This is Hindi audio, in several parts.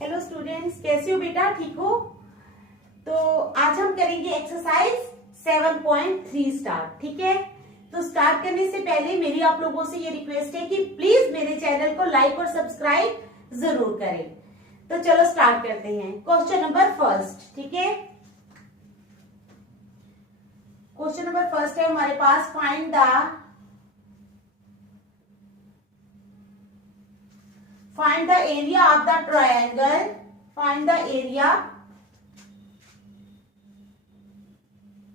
हेलो स्टूडेंट्स, कैसे हो बेटा? ठीक हो? तो आज हम करेंगे एक्सरसाइज 7.3 स्टार्ट। ठीक है, तो स्टार्ट करने से पहले मेरी आप लोगों से ये रिक्वेस्ट है कि प्लीज मेरे चैनल को लाइक और सब्सक्राइब जरूर करें। तो चलो स्टार्ट करते हैं। Question number first. ठीक है, क्वेश्चन नंबर फर्स्ट है हमारे पास, find the area of the triangle. Find the area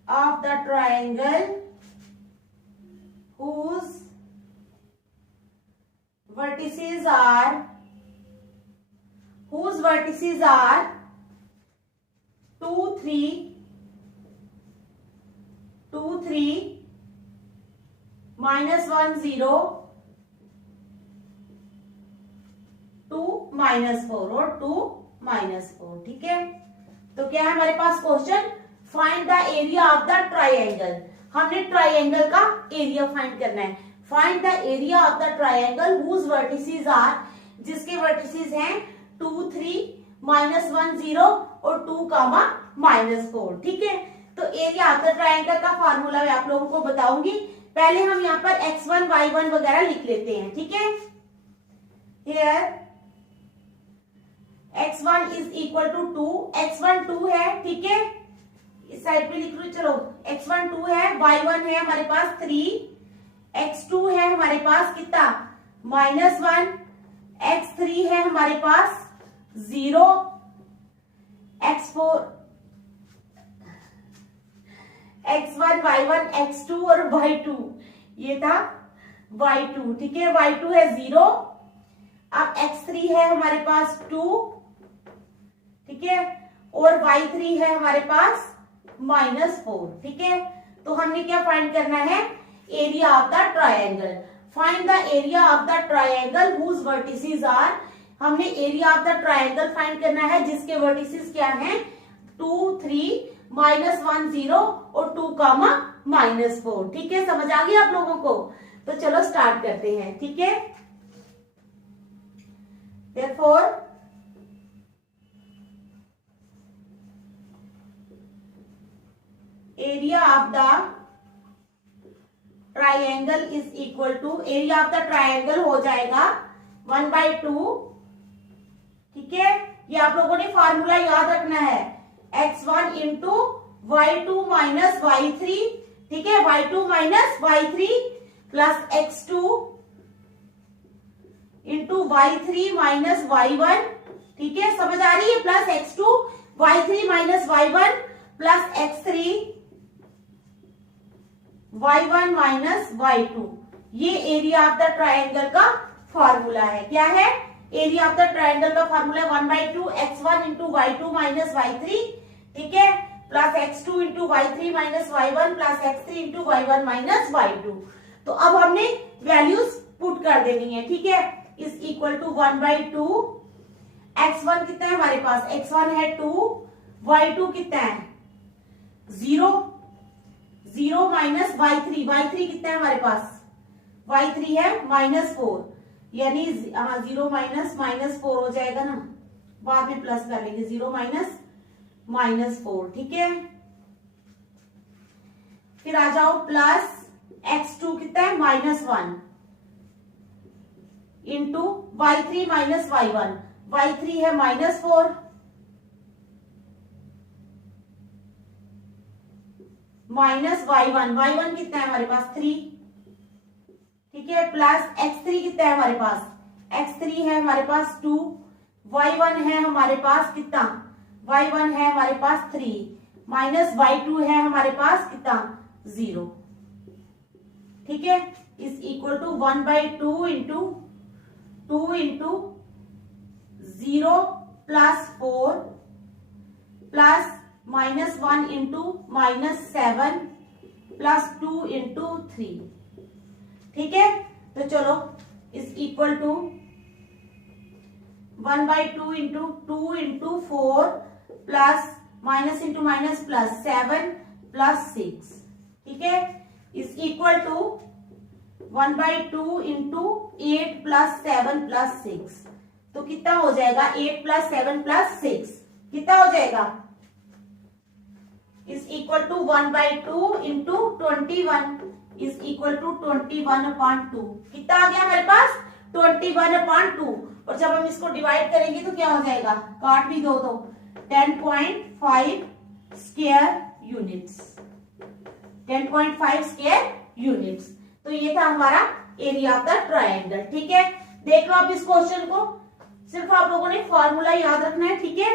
of the triangle whose vertices are 2, 3, -1, 0, 2, -4 और 2, -4। ठीक है, तो क्या है हमारे पास question, find the area of the triangle. हमने ट्राइंगल का एरिया फाइंड करना है। Find the area of the triangle whose vertices are, जिसके वर्टिसेस हैं 2, 3, -1, 0 और 2, -4। ठीक है, तो एरिया ऑफ द ट्राइंगल का फार्मूला मैं आप लोगों को बताऊंगी। पहले हम यहाँ पर x1, y1 वगैरह लिख लेते हैं। ठीक है, here x1 is equal to 2, x1 2 है। ठीक है, इस साइड पे लिख लो। चलो, x1 2 है, y1 है हमारे पास 3, x2 है हमारे पास कितना -1, x3 है हमारे पास 0, x4, x1, y1, x2 और y2, ये था y2। ठीक है, y2 है 0। अब x3 है हमारे पास 2, ठीक है, और y3 है हमारे पास -4। ठीक है, तो हमने क्या फाइंड करना है, area of the triangle. Find the area of the triangle whose vertices are, हमने area of the triangle find करना है जिसके वर्टिसेस क्या हैं 2, 3, -1, 0 और 2, -4। ठीक है, समझ आ गई आप लोगों को? तो चलो स्टार्ट करते हैं। ठीक है, therefore area of the triangle is equal to, area of the triangle हो जाएगा 1/2। ठीक है, ये आप लोगों ने फॉर्मूला याद रखना है, x1 इंटू y2 - y3। ठीक है, y2 - y3 plus x2 into y3 - y1। ठीक है, समझ आ रही है? Plus x2, y3 - y1 plus x3, y1 - y2। ये एरिया ऑफ द ट्राइंगल का फॉर्मूला है। क्या है? एरिया ऑफ द ट्राइंगल का formula 1/2 x1 into y2 - y3। ठीक है, plus x2 into y3 - y1 plus x3 into y1 - y2। तो अब हमने वैल्यूज पुट कर देनी है। ठीक है, इज इक्वल टू 1/2, x1 कितना है हमारे पास, x1 है 2, y2 कितना है 0, 0 - y3, y3 कितना है हमारे पास, y3 है -4, यानी 0 -4 हो जाएगा ना, बाद में प्लस कर लेंगे, 0 -4। ठीक है, फिर आ जाओ प्लस x2 कितना है -1 इंटू y3 - y1, y3 है -4, माइनस y1 कितना है हमारे पास 3। ठीक है, प्लस x3 कितना है हमारे पास, x3 है हमारे पास 2, y1 है हमारे पास कितना, y1 है हमारे पास 3, माइनस y2 है हमारे पास कितना 0। ठीक है, is equal to 1/2 into 2 into 0 plus 4 plus -1 into -7 plus 2 into 3। ठीक है, तो चलो is equal to 1/2 into 2 into 4 plus minus into minus plus 7 plus 6। ठीक है, is equal to 1/2 into 8 plus 7 plus 6। तो कितना हो जाएगा 8 प्लस 7 प्लस 6 कितना हो जाएगा is equal to 1/2 into 21 is equal to 21/2 कितना आ गया हमारे पास 21/2 और जब हम इसको डिवाइड करेंगे तो क्या हो जाएगा काट भी दो तो 10.5 स्क्वायर यूनिट्स 10.5 स्क्वायर यूनिट्स। तो ये था हमारा एरिया ऑफ द ट्रायंगल। ठीक है, देख लो आप इस क्वेश्चन को, सिर्फ आप लोगों ने फॉर्मूला याद रखना है। ठीक है,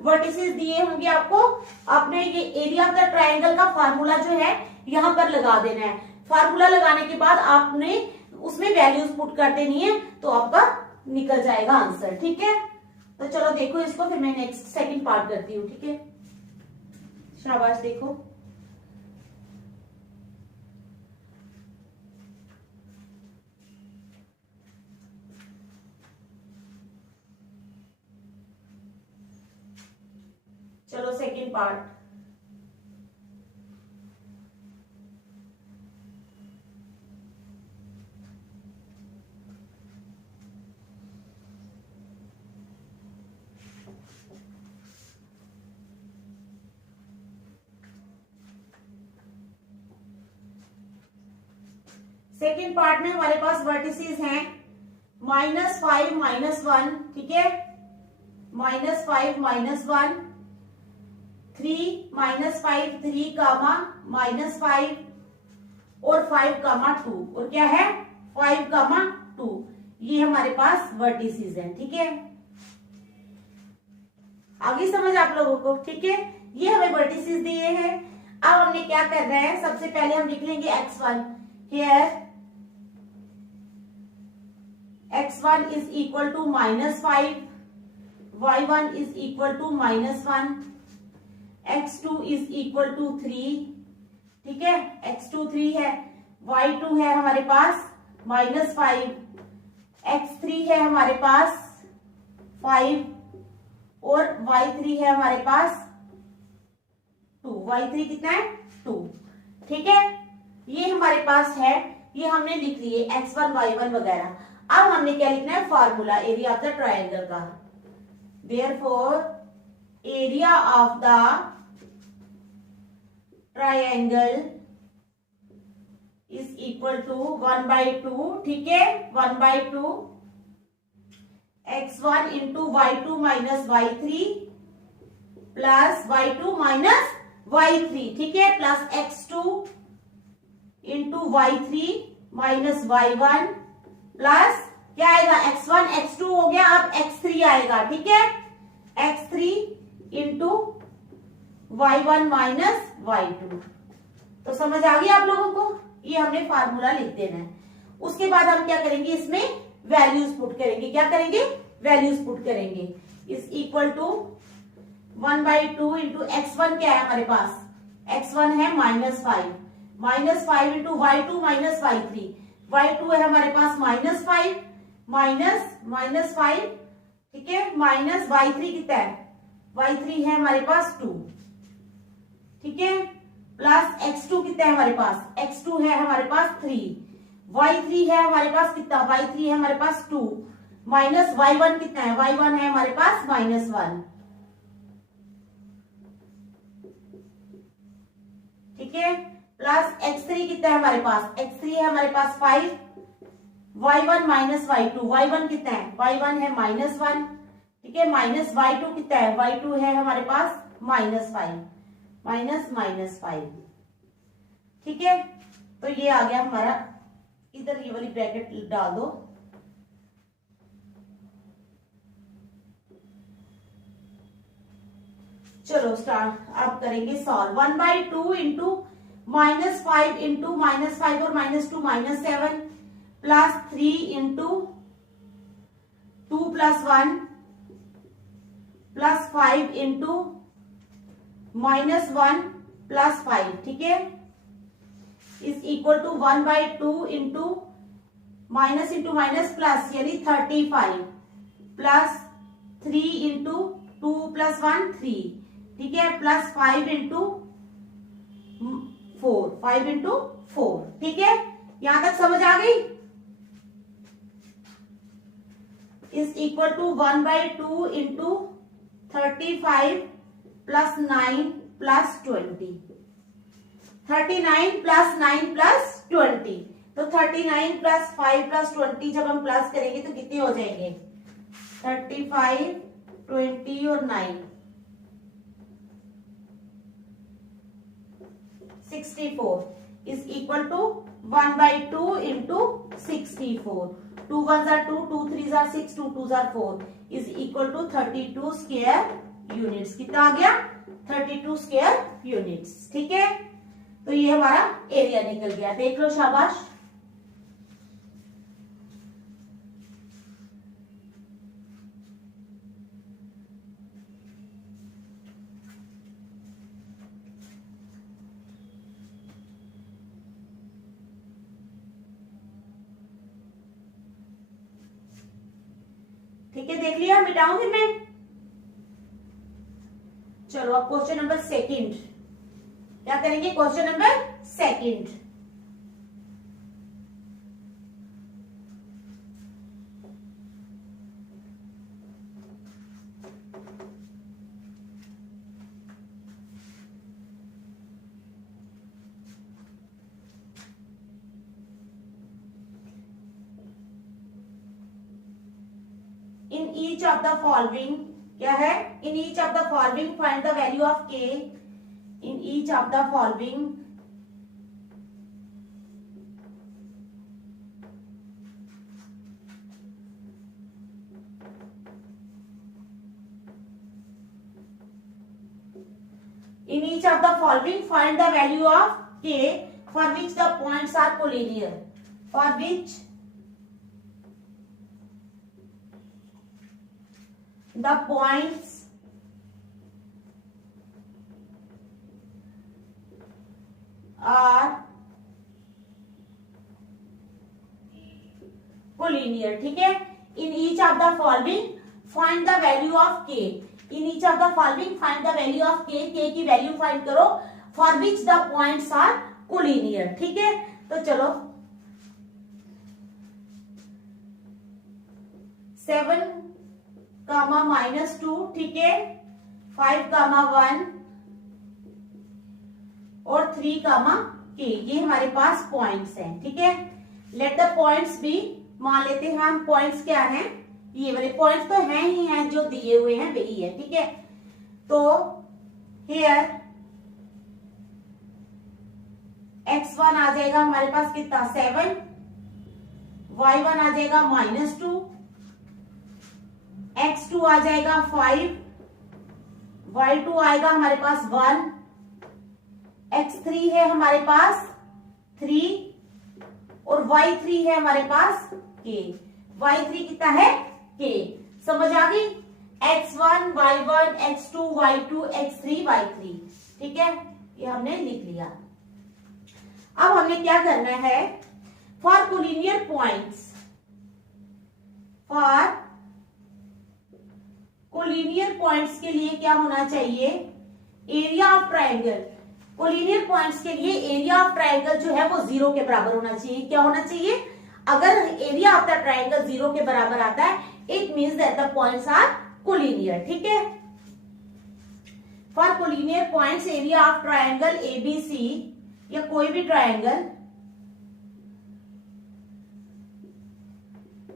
वर्टिसेस दिए होंगे आपको, आपने ये एरिया ऑफ द ट्रायंगल का फार्मूला जो है यहां पर लगा देना है। फार्मूला लगाने के बाद आपने उसमें वैल्यूज पुट कर देनी है तो आपका निकल जाएगा आंसर। ठीक है, तो चलो देखो इसको, फिर मैं नेक्स्ट सेकंड पार्ट करती हूँ। ठीक है, शाबाश, देखो चलो सेकंड पार्ट। सेकेंड पार्ट में हमारे पास वर्टिसेस हैं -5 -1। ठीक है, -5 -1 3 -5 3 कामा -5 और 5 कामा 2 और क्या है 5 कामा 2 ये हमारे पास वर्टिसेस हैं। ठीक है, आगे समझ आप लोगों को। ठीक है, ये हमें वर्टिसेस दिए हैं। अब हमने क्या करना है, सबसे पहले हम लिख लेंगे x1 here x1 is equal to -5, y1 is equal to -1, x2 is equal to 3। ठीक है, x2 3 है, y2 है हमारे पास -5, x3 है हमारे पास 5 और y3 है हमारे पास 2। y3 कितना है 2। ठीक है, ये हमारे पास है, ये हमने लिख लिए x1 y1 वगैरह। अब हमने क्या लिखना है formula area of the triangle का। Therefore area of the triangle is equal to 1/2। ठीक है, 1/2 x1 into y2 minus y3 plus y2 minus y3। ठीक है, plus x2 into y3 minus y1 plus क्या आएगा x1 x2 हो गया, अब x3 आएगा। ठीक है, x3 into y1 minus y2। तो समझ आ गई आप लोगों को, ये हमने फार्मूला लिख देना है। उसके बाद हम क्या करेंगे, इसमें वैल्यूज पुट करेंगे। क्या करेंगे, वैल्यूज पुट करेंगे। Is equal to 1/2 into x1 क्या है हमारे पास, x1 है -5, -5 into y2 minus y3, y2 है हमारे पास -5 माइनस 5। ठीक है, माइनस y3 कितना है, y3 है हमारे पास 2। ठीक है, प्लस x2 कितना है हमारे पास, x2 है हमारे पास 3, y3 है हमारे पास कितना, y3 है हमारे पास 2, माइनस y1 कितना है, y1 है हमारे पास -1। ठीक है, प्लस x3 कितना है हमारे पास, x3 है हमारे पास 5, y1 माइनस y2, y1 कितना है, y1 है -1। ठीक है, माइनस y2 कितना है, y2 है हमारे पास -5, -5। ठीक है, तो ये आ गया हमारा, इधर ये वाली ब्रैकेट डाल दो। चलो स्टार्ट आप करेंगे सॉल्व। 1/2 इंटू -5 इंटू -5 और -2 -7 plus 3 into 2 + 1 plus 5 into -1 plus 5। ठीक है, is equal to 1/2 into minus into minus plus यानी 35 प्लस 3 इंटू 2 + 1 3। ठीक है, प्लस 5 इंटू 4 5 इंटू 4। ठीक है, यहां तक समझ आ गई। Is equal to 1/2 into 35 plus 9 plus 20। 39 plus 9 plus 20, तो 39 प्लस 5 प्लस 20 जब हम प्लस करेंगे तो कितने हो जाएंगे? 35, 20 और 9, 64 is equal to 1/2 into 64. 2 1s are 2, 2 3s are 6, 2 2s are 4 is equal to 32 square units. कितना आ गया? 32 square units. ठीक है, तो ये हमारा एरिया निकल गया। देख लो, शाबाश। ठीक है, देख लिया, मिटाऊं फिर मैं? चलो अब क्वेश्चन नंबर सेकंड क्या करेंगे? Question number second. In each of the following क्या है? In each of the following find the value of k. In each of the following in each of the following find the value of k for which the points are collinear. For which the points are collinear. ठीक है, in each of the following find the value of k. In each of the following find the value of k. k की वैल्यू फाइंड करो for which the points are collinear. ठीक है, तो चलो 7, -2, ठीक है, 5, 1 और 3, k, ये हमारे पास पॉइंट्स हैं। ठीक है, लेट द पॉइंट्स बी, मान लेते हैं हम पॉइंट्स क्या हैं, ये वाले पॉइंट्स तो हैं ही हैं, जो दिए हुए हैं वही है। ठीक है, तो हियर x1 आ जाएगा हमारे पास कितना? 7, y1 आ जाएगा -2, x2 आ जाएगा 5, y2 आएगा हमारे पास 1, x3 है हमारे पास 3 और y3 है हमारे पास k। y3 कितना है? k। समझ आ गई? x1, y1, x2, y2, x3, y3। ठीक है, ये हमने लिख लिया। अब हमें क्या करना है? For collinear points, for collinear points के लिए क्या होना चाहिए? Area of triangle. Collinear points के लिए एरिया ऑफ ट्राइंगल जो है वो 0 के बराबर होना चाहिए। क्या होना चाहिए? अगर एरिया ऑफ द ट्राइंगल 0 के बराबर आता है, it means that the points are collinear. ठीक है, for collinear points area of triangle ABC या कोई भी ट्राइंगल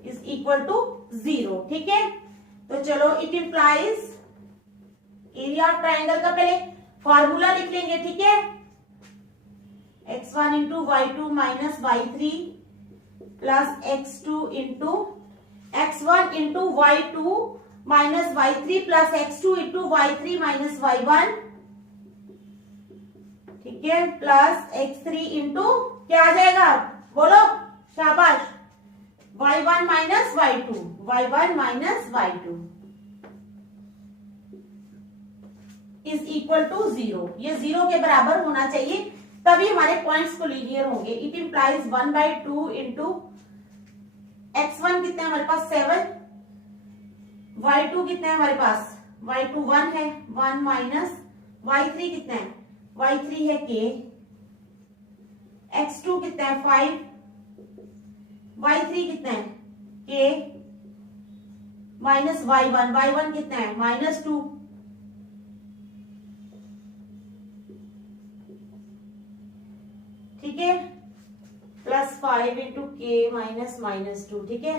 इज इक्वल टू 0। ठीक है, तो चलो it implies area of triangle का पहले फॉर्मूला लिख लेंगे। ठीक है, x1 into y2 minus y3 plus x2 into x1 into y2 minus y3 plus x2 into y3 minus y1। ठीक है, प्लस x3 इंटू क्या आ जाएगा? बोलो, शाबाश, y1 minus y2, y1 minus y2 is equal to 0। ये 0 के बराबर होना चाहिए, तभी हमारे पॉइंट्स कोलिनियर होंगे। इट इंप्लाइज 1/2 इंटू x1 कितना है हमारे पास? 7, y2 कितना है हमारे पास? y2 1 है, 1 माइनस y3 कितना है? y3 है k, x2 कितना है? 5, y3 कितना है? k, माइनस y1 कितना है -2, ठीक है, प्लस 5 इंटू के -2, ठीक है,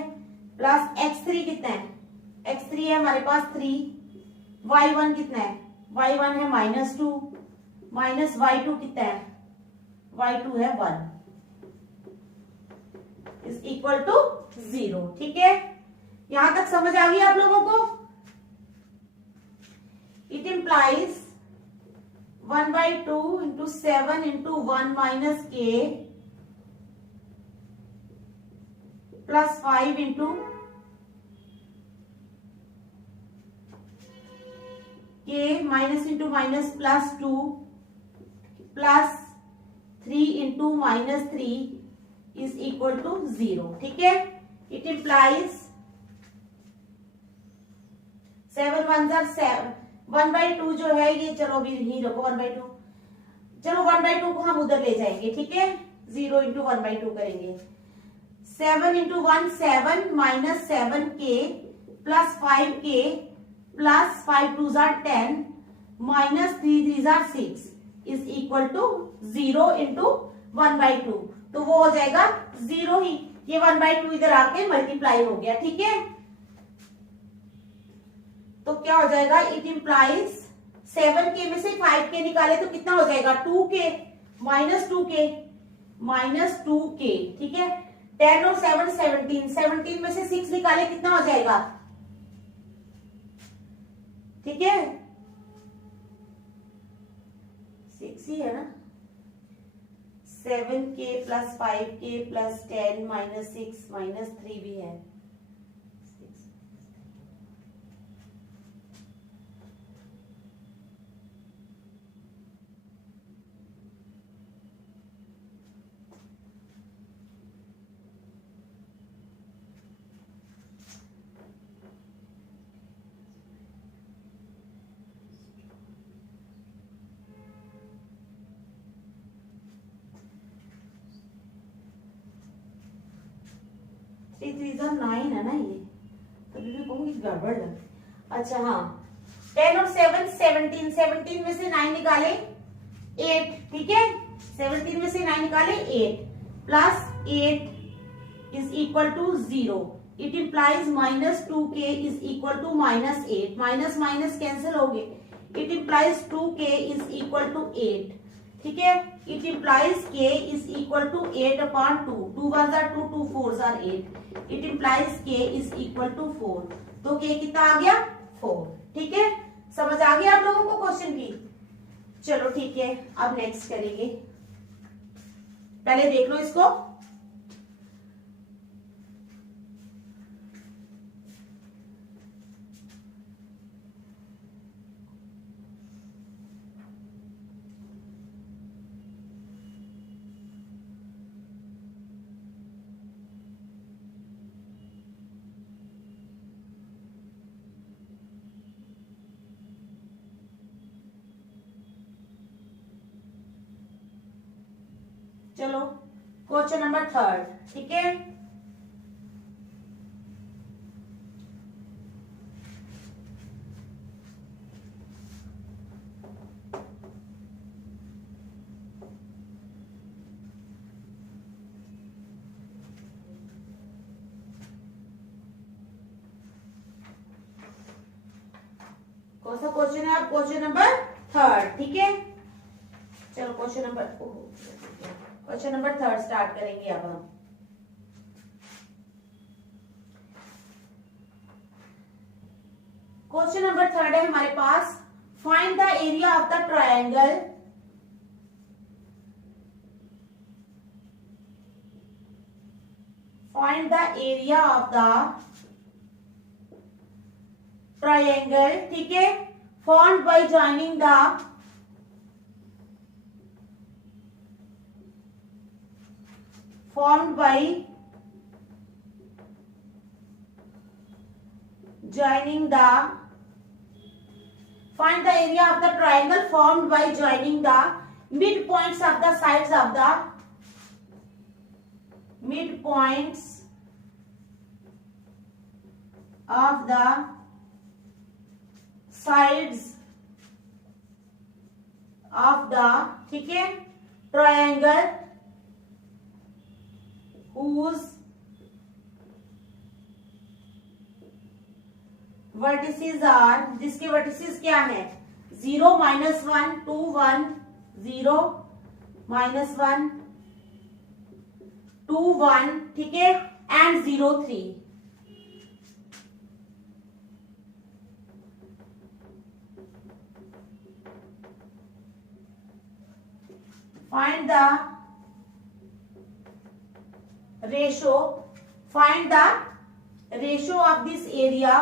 प्लस x3 कितना है, x3 है हमारे पास 3, y1 कितना है, y1 है -2, माइनस y2 कितना है, y2 है 1, इज इक्वल टू 0, ठीक है। यहां तक समझ आ गई आप लोगों को? It implies 1/2 into 7 into 1 minus k plus 5 into k minus into minus plus 2 plus 3 into -3 is equal to 0, ठीक है। इट इम्प्लाइज 7 1 7, 1/2 जो है ये, चलो अभी नहीं रखो 1/2, चलो 1/2 को हम उधर ले जाएंगे, ठीक है, 0 इंटू 1/2 करेंगे। 7 इंटू 1 7 माइनस 7 के plus 5 k plus 5 2 10 minus 3 3 6 is equal to 0 into 1/2, तो वो हो जाएगा 0 ही, ये 1/2 इधर आके मल्टीप्लाई हो गया, ठीक है। तो क्या हो जाएगा, इट इम्प्लाइज 7 के में से 5 के निकाले तो कितना हो जाएगा 2 के -2 के, ठीक है। 10 और 7 17, 17 में से 6 निकाले कितना हो जाएगा, ठीक है, 6 ही है ना, 7 के प्लस 5 के प्लस 10 -6 -3 भी है, 3 3 9 है ना, ये तभी मैं कहूंगी गड़बड़ लग। अच्छा हाँ, 10 और 7 17, 17 में से 9 निकाले 8, ठीक है, 17 में से 9 निकाले 8 plus 8 is equal to 0। It implies -2k is equal to -8, minus minus cancel हो गए, it implies 2k is equal to 8, ठीक है। It implies k is equal to 8/2, 2 1 2 2 4 8, it implies k is equal to 4, तो k कितना आ गया 4, ठीक है। समझ आ गया आप लोगों को क्वेश्चन की? चलो ठीक है, अब नेक्स्ट करेंगे, पहले देख लो इसको। चलो क्वेश्चन नंबर 3, ठीक है। कौन सा क्वेश्चन है? अब क्वेश्चन नंबर 3, ठीक है। चलो क्वेश्चन नंबर 3 स्टार्ट करेंगे अब हम। क्वेश्चन नंबर 3 है हमारे पास, find the area of the triangle triangle, ठीक है, formed by joining the find the area of the triangle formed by joining the midpoints of the sides of the midpoints of the sides of the, ठीक है, ट्रायंगल whose vertices are, जिसके vertices क्या है, 0 -1 2 1 0 -1 2 1, ठीक है, and 0 3. Find the ratio of this area,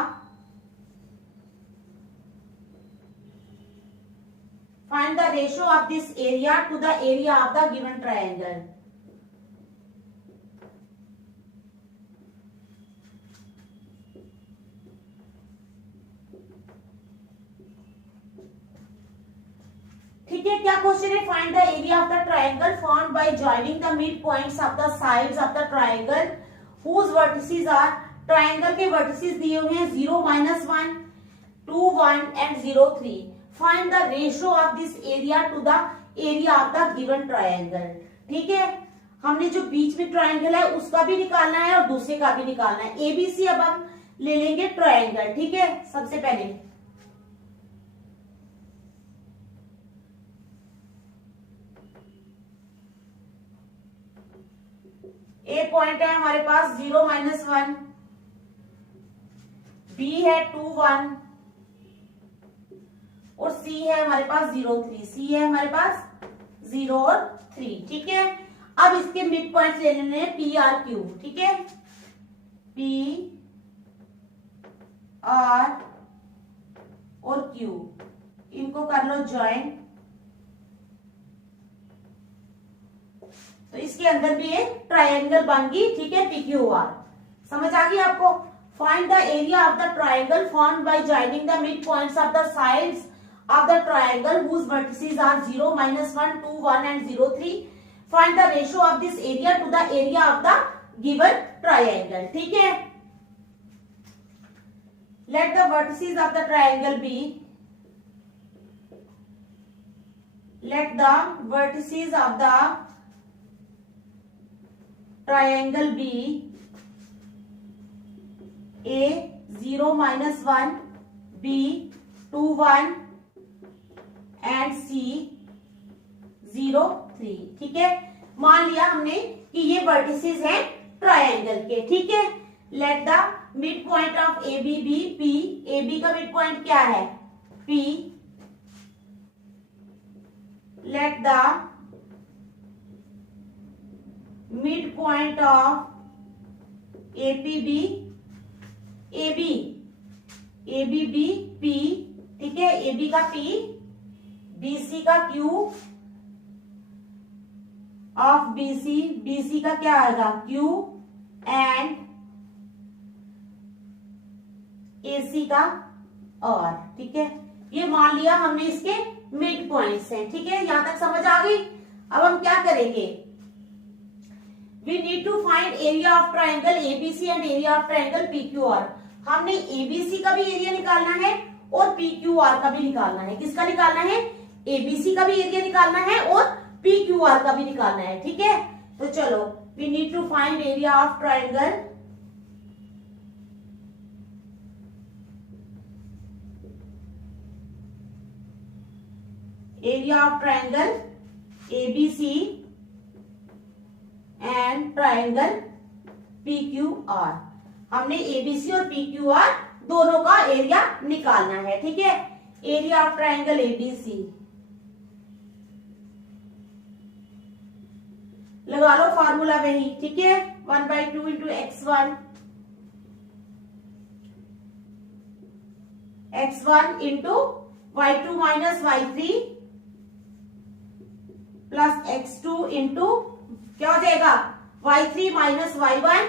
find the ratio of this area to the area of the given triangle. ठीक है, क्या क्वेश्चन है, find the area of the triangle formed by joining the mid points of the sides of the triangle whose vertices are, triangle के वर्टिसेस दिए हुए हैं 0 -1 2 1 and 0 3. Find the ratio of this area to the area of the given triangle. ठीक है, हमने जो बीच में ट्रायंगल है उसका भी निकालना है और दूसरे का भी निकालना है. एबीसी अब हम ले लेंगे ट्रायंगल. ठीक है, सबसे पहले ए पॉइंट है हमारे पास 0 -1, बी है 2 1 और सी है हमारे पास 0 3. सी है हमारे पास 0 और 3. ठीक है, अब इसके मिड पॉइंट ले लेने हैं पी आर क्यू. ठीक है, पी आर और क्यू, इनको कर लो ज्वाइन. तो इसके अंदर भी एक ट्रायंगल बन गई. ठीक है, पी क्यू आर. समझ आ गई आपको. Find the area of the triangle formed by joining the mid points of the sides of the triangle whose vertices are 0 -1 2 1 and 0 3. Find the ratio of this area to the area of the given triangle. ठीक है, let the vertices of the triangle be, let the vertices of the triangle be A 0 -1, B 2 1 and सी 0 3. ठीक है, मान लिया हमने कि ये वर्टिसेस हैं ट्रायंगल के. ठीक है, let the mid point of A B B P. A B का मिड पॉइंट क्या है, P. Let the mid point of A P B A B B P. ठीक है, ए बी का पी, बीसी का क्यू ऑफ बीसी, बीसी का क्या आएगा क्यू एंड एसी का और. ठीक है, ये मान लिया हमने इसके मिड पॉइंट्स हैं. ठीक है, यहां तक समझ आ गई. अब हम क्या करेंगे, we need to find area of triangle ABC and area of triangle PQR. हमने एबीसी का भी एरिया निकालना है और पीक्यूआर का भी निकालना है. किसका निकालना है, एबीसी का भी एरिया निकालना है और पीक्यूआर का भी निकालना है. ठीक है, तो चलो, we need to find area of triangle ABC and triangle PQR. हमने एबीसी और पीक्यूआर दोनों का एरिया निकालना है. ठीक है, एरिया ऑफ ट्रायंगल एबीसी लगा लो फॉर्मूला वही. ठीक है, 1/2 into x1 into y2 minus y3 plus x2 into क्या हो जाएगा y3 minus y1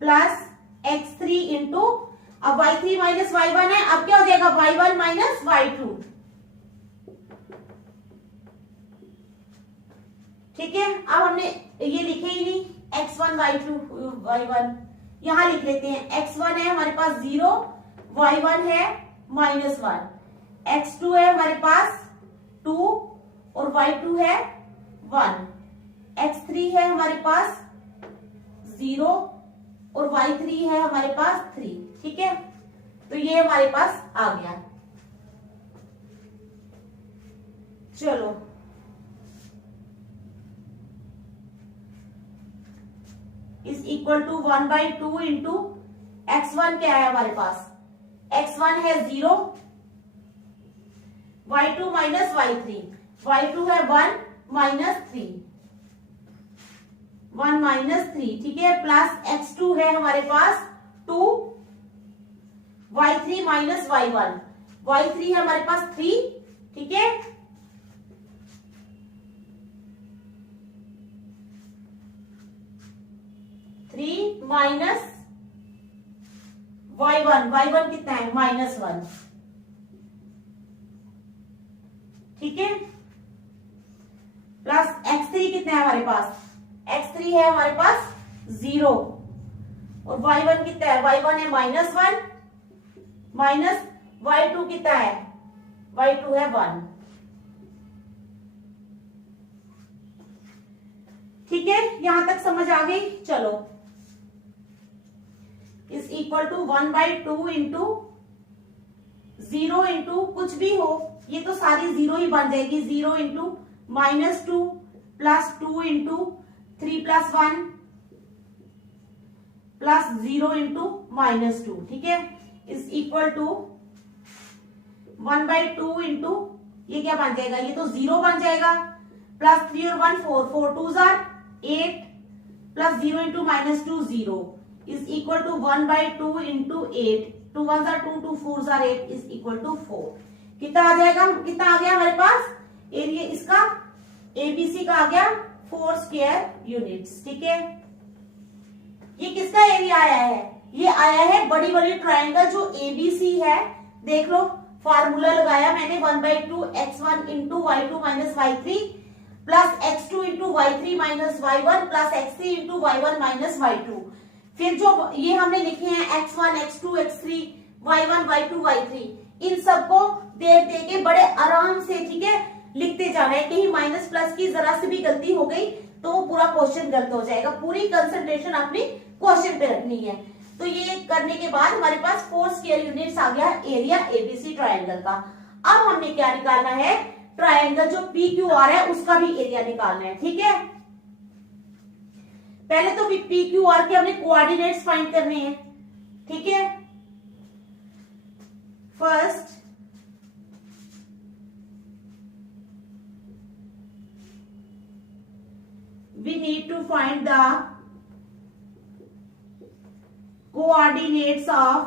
plus x3 into, अब y3 माइनस y1 है, अब क्या हो जाएगा y1 माइनस y2. ठीक है, अब हमने ये लिखे ही नहीं x1 y2 y1, यहां लिख लेते हैं x1 है हमारे पास 0, y1 है -1, x2 है हमारे पास 2 और y2 है 1, x3 है हमारे पास 0 और y3 है हमारे पास 3। ठीक है, तो ये हमारे पास आ गया। चलो is equal to 1/2 into x1 क्या है हमारे पास, x1 है 0, y2 माइनस y3, y2 है 1 माइनस 3, 1 माइनस 3। ठीक है, प्लस x2 है हमारे पास 2, y3 माइनस y1, y3 है हमारे पास 3। ठीक है, माइनस y1, y1 कितना है -1। ठीक है, प्लस x3 कितना है हमारे पास, x3 है हमारे पास 0 और y1 कितना है, y1 है -1 माइनस y2 कितना है, y2 है 1। ठीक है, यहां तक समझ आ गई। चलो is equal to 1/2 into 0 into कुछ भी हो, ये तो सारी 0 ही बन जाएगी, 0 into -2 plus 2 into 3 plus 1 plus 0 into -2। ठीक है, इज इक्वल टू 1/2 इंटू ये क्या बन जाएगा, ये तो 0 बन जाएगा, प्लस 3 और 1 4, 4 2 8 plus 0 into -2 0 is equal to 1/2 into 8, 2 1 2 2 4 8 is equal to 4। कितना आ जाएगा, कितना आ गया हमारे पास एरिया इसका, एबीसी का आ गया 4 स्क्वायर यूनिट्स। ठीक है, ये किसका एरिया आया है, ये आया है बड़ी बड़ी ट्रायंगल जो एबीसी है। देख लो फार्मूला लगाया मैंने 1/2 x1 into y2 minus y3 plus x2 into y3 minus y1 plus x3 into y1 minus y2। फिर जो ये हमने लिखे हैं x1 x2 x3 y1 y2 y3, इन सबको दे के बड़े आराम से, ठीक है, लिखते जाना है। कहीं माइनस प्लस की जरा सी भी गलती हो गई तो वो पूरा क्वेश्चन गलत हो जाएगा। पूरी कंसंट्रेशन अपनी क्वेश्चन पे रखनी है। तो ये करने के बाद हमारे पास 4 स्क्वायर यूनिट्स आ गया एरिया एबीसी ट्रायंगल का। अब हमने क्या निकालना है, ट्रायंगल जो पी क्यू आर है उसका भी एरिया निकालना है। ठीक है, पहले तो पी क्यू आर के हमने कोऑर्डिनेट्स फाइंड करने हैं। ठीक है, first we need to find the coordinates of,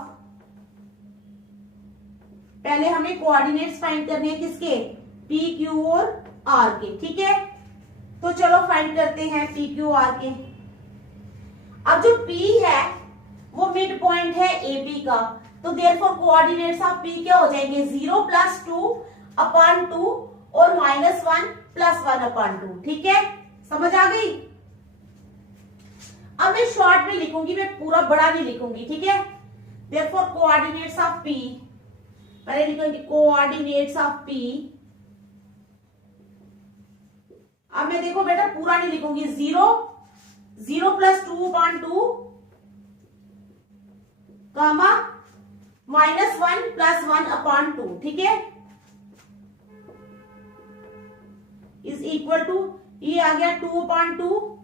पहले हमें कोऑर्डिनेट्स फाइंड करने हैं किसके, पी क्यू और आर के। ठीक है, तो चलो फाइंड करते हैं पी क्यू आर के। अब जो P है वो मिड पॉइंट है AB का, तो देयरफॉर कोऑर्डिनेट्स ऑफ P क्या हो जाएंगे, 0 + 2/2 और -1 + 1/2। ठीक है, समझ आ गई। अब मैं शॉर्ट में लिखूंगी, मैं पूरा बड़ा नहीं लिखूंगी। ठीक है, देयरफॉर कोऑर्डिनेट्स ऑफ P, पहले लिखेंगे कोऑर्डिनेट्स ऑफ P। अब मैं देखो बेटा पूरा नहीं लिखूंगी, 0 + 2/2 कामा -1 + 1/2। ठीक है, इज इक्वल टू, ये आ गया 2/2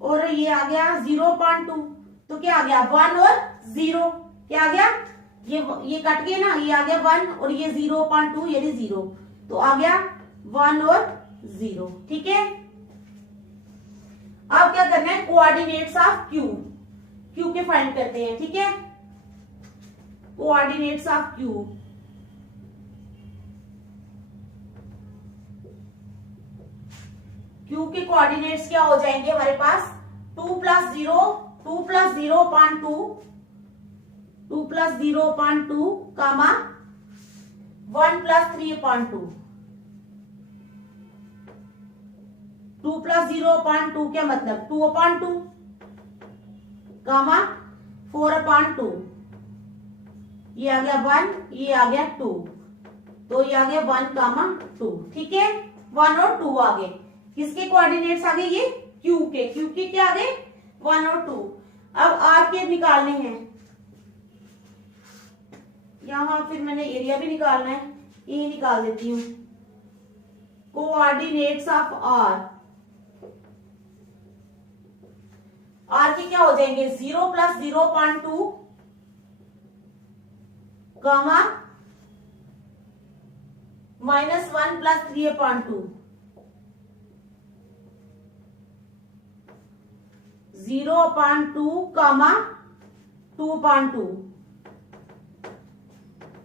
और ये आ गया 0/2, तो क्या आ गया 1 और 0, क्या आ गया, ये कट गए ना, ये आ गया 1 और ये 0/2 यानी 0, तो आ गया 1 और 0। ठीक है, अब क्या करना है, कोऑर्डिनेट्स ऑफ क्यू के फाइंड करते हैं। ठीक है, कोऑर्डिनेट्स ऑफ क्यू के कोऑर्डिनेट्स क्या हो जाएंगे हमारे पास, 2 + 0/2 कामा 1 + 3/2। 2 + 0/2 क्या मतलब 2/2 कामा 4/2, ये आ गया 1, ये आ गया 2, तो ये आ गया 1,2। ठीक है, 1 और 2 आ गए। किसके कोऑर्डिनेट्स आ गए? ये क्यू के। क्यू के क्या आ गए? 1 और 2। अब आर के निकालने हैं। यहां फिर मैंने एरिया भी निकालना है, ये निकाल देती हूँ। कोऑर्डिनेट्स ऑफ आर, आर के क्या हो जाएंगे? 0 + 0.2 comma -1 + 3/2, 0/2 comma 2/2,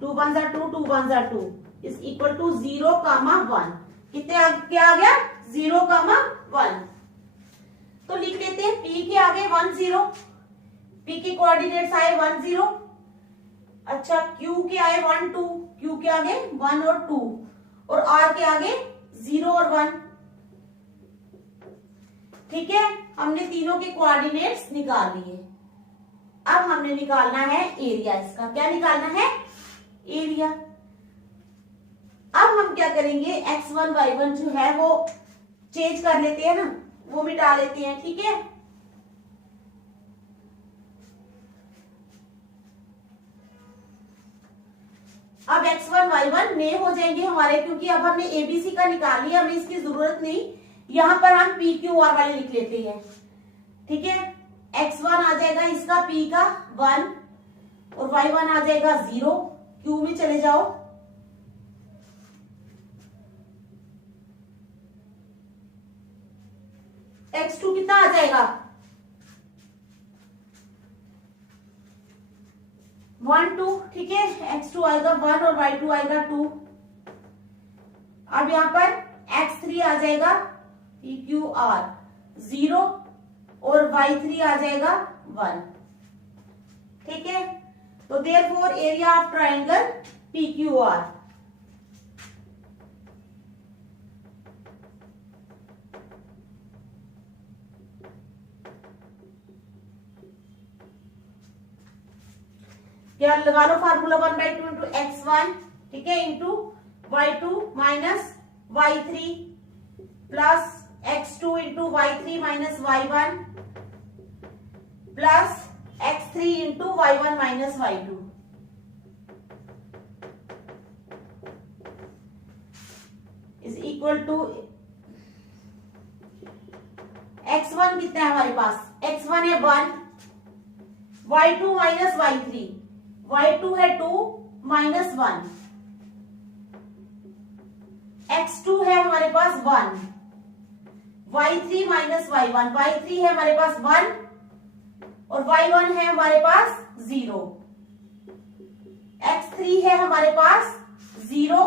2 1 2, 2 1 2 is equal to 0, 1। कितने क्या आ गया? 0, 1। तो लिख लेते हैं, P के आगे 1 0, P के कोऑर्डिनेट्स आए 1 0। अच्छा, Q के आए 1 2, Q के आगे 1 और 2, और R के आगे 0 और 1। ठीक है, हमने तीनों के कोऑर्डिनेट्स निकाल लिए। अब हमने निकालना है एरिया इसका। क्या निकालना है? एरिया। अब हम क्या करेंगे? x1 y1 जो है वो चेंज कर लेते हैं ना, वो मिटा लेते हैं। ठीक है, अब x1 y1 नए हो जाएंगे हमारे, क्योंकि अब हमने एबीसी का निकाल लिया, हमें इसकी जरूरत नहीं। यहां पर हम पी क्यू आर वाले लिख लेते हैं। ठीक है, x1 आ जाएगा इसका p का 1, और y1 आ जाएगा 0। क्यू में चले जाओ, x2 कितना आ जाएगा? 1 2। ठीक है, x2 आएगा 1 और y2 आएगा 2। अब यहां पर x3 आ जाएगा PQR 0 और y3 आ जाएगा 1। ठीक है, तो therefore area of triangle PQR क्या लगा लो फार्मूला? 1/2 इंटू x1, ठीक है, into y2 minus y3 plus x2 into y3 minus y1 plus x3 into y1 minus y2 is equal to x1 कितना है हमारे पास? x1 है 1, y2 माइनस y3, y2 है 2 माइनस 1, x2 है हमारे पास 1, y3 माइनस y1, y3 है हमारे पास 1 और y1 है हमारे पास 0, x3 है हमारे पास 0,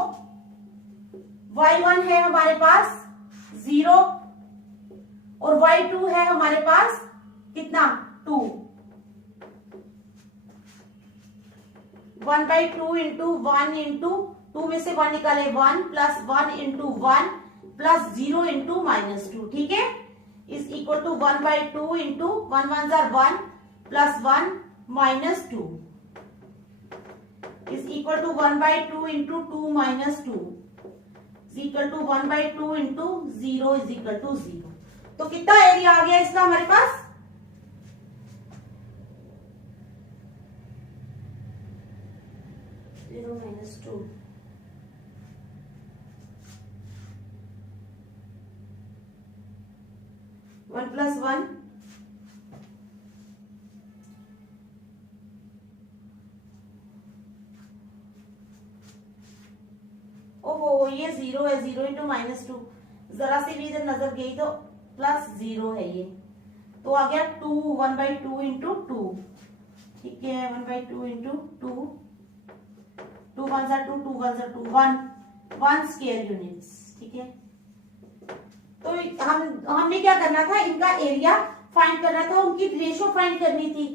y1 है हमारे पास 0 और y2 है हमारे पास कितना? 2। 1/2 इंटू 1 इंटू 2 में से 1 निकाले 1 प्लस 1 इंटू 1 प्लस 0 इंटू -2। ठीक है, is equal to 1/2 into 1 1 1 plus 1 -2 is equal to 1/2 into 2 -2 is equal to 1/2 into 0 is equal to 0। तो कितना एरिया आ गया इसका हमारे पास? 0 - 2 1 + 1 ओहो, ये 0 है, 0 इंटू -2, जरा सी भी इधर नजर गई तो +0 है ये, तो आ गया 2, 1/2 इंटू 2। ठीक है, 1/2 इंटू 2, 2 1 2, 2 1 2, 1 स्क्वायर यूनिट्स। ठीक है, तो हमने क्या करना था? इनका एरिया फाइंड करना था, उनकी रेशो फाइंड करनी थी।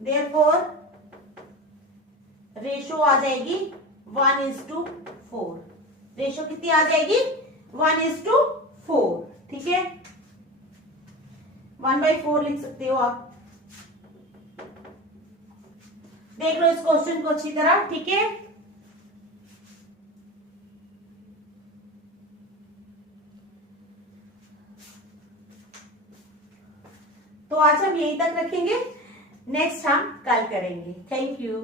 देयरफॉर रेशो आ जाएगी 1:4। रेशो कितनी आ जाएगी? 1:4। ठीक है, 1/4 लिख सकते हो आप। देख लो इस क्वेश्चन को अच्छी तरह, ठीक है। तो आज हम यहीं तक रखेंगे, नेक्स्ट हम कल करेंगे। Thank you.